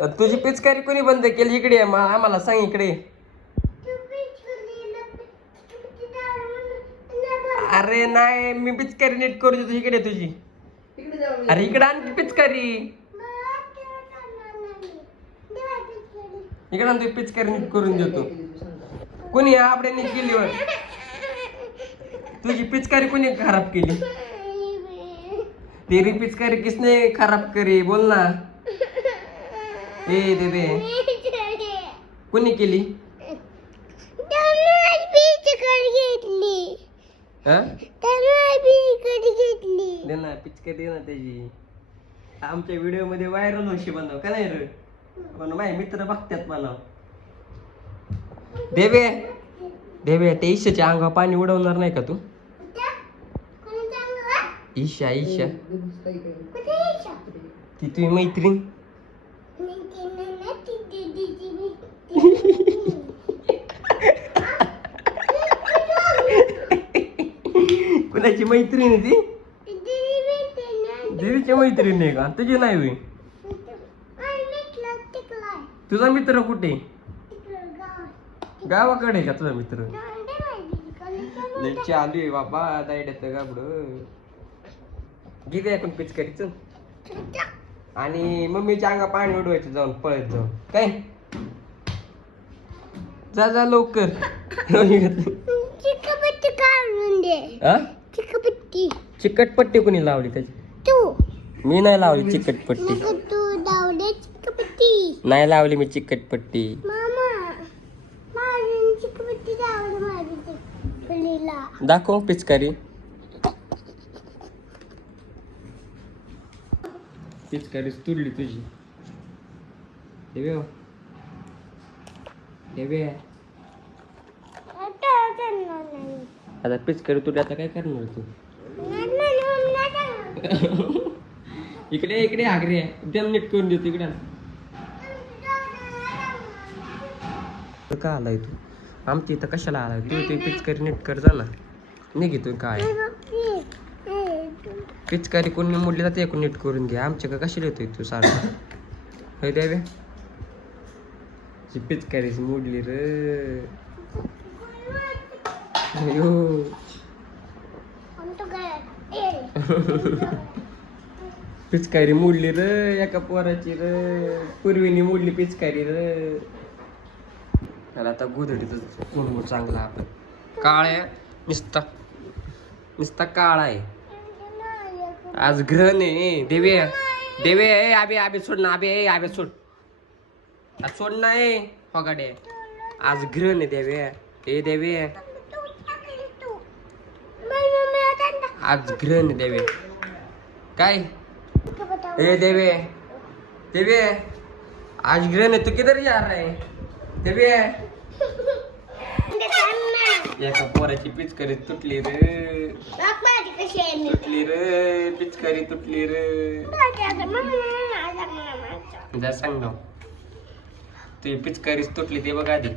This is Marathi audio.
तुझी पिचकारी कोणी बंद केली? इकडे ये, आम्हाला सांग इकडे. अरे नाही, मी पिचकारी नीट करू देतो. इकडे तुझी. अरे इकडे आणखी पिचकारी. इकडे आण, तुझी पिचकारी नीट करून देतो. कोणी आपडे नीट केली? तुझी पिचकारी कोणी खराब केली? तेरी पिचकारी किसने खराब करी? बोल ना. ए दे कोणी केली? दे ना पिचकारी, दे ना त्याची. आमच्या व्हिडिओ मध्ये व्हायरल होशी बनव का नाही रे? पण माझे मित्र बघतात मला. देवे देवे, ते ईशाच्या अंगावर पाणी उडवणार नाही का तू? ईशा ईशा ती तुझी मैत्रीण. कुणाची मैत्रीण आहे ती? देवीची मैत्रीण आहे का? तुझी नाही होई? तुझा मित्र कुठे? गावाकडे का तुझा मित्र? चालू आहे बाबा दायड्यात गाबड. गिरे आपण पिचकारीच आणि मम्मीच्या अंगा पाणी उडवायचं जाऊन पळत जाऊन. काय जा जा लवकर. चिकटपट्टी कोणी लावली त्याची? मी नाही लावली चिकटपट्टी. नाही लावली मी चिकटपट्टी. दाखव पिचकारी. पिचकारी तुडली तुझी. आता पिचकारी तुडली, आता काय करणार तू? इकडे इकडे आगरे एकदम नीट करून देतो. इकडे का आलाय तू? आमची इथं कशाला आलाय तू? ते पिचकारी नीट कर जा ना. निघतो काय पिचकारी कोणी मोडली जाते, कोण नीट करून घे. आमच्या का कशाला येतोय तू सारखं? हे द्यावे पिचकारीची मोडली रे. पिचकारी मोडली रे एका पोराची रे. पूर्वीनी मोडली पिचकारी रे. त्याला आता गोधडीच कोण चांगला. आपण काळ्या नुसता नुसता काळा आहे. आज ग्रहण आहे. देवे देवे आबे आबे सोड ना. आबे आबे सोड. सोड नाही हो गाडे. आज ग्रहण आहे देवे. हे देवे आज ग्रहण आहे देवे. काय ए देवे देवे आज ग्रहण है. तू किधर जा रहा है देवे? एका पोराची पिचकारी तुटली रे. तुटली रे पिचकारी तुटली रे. जा सांग ना. ती पिचकारीच तुटली ते बघ आधी.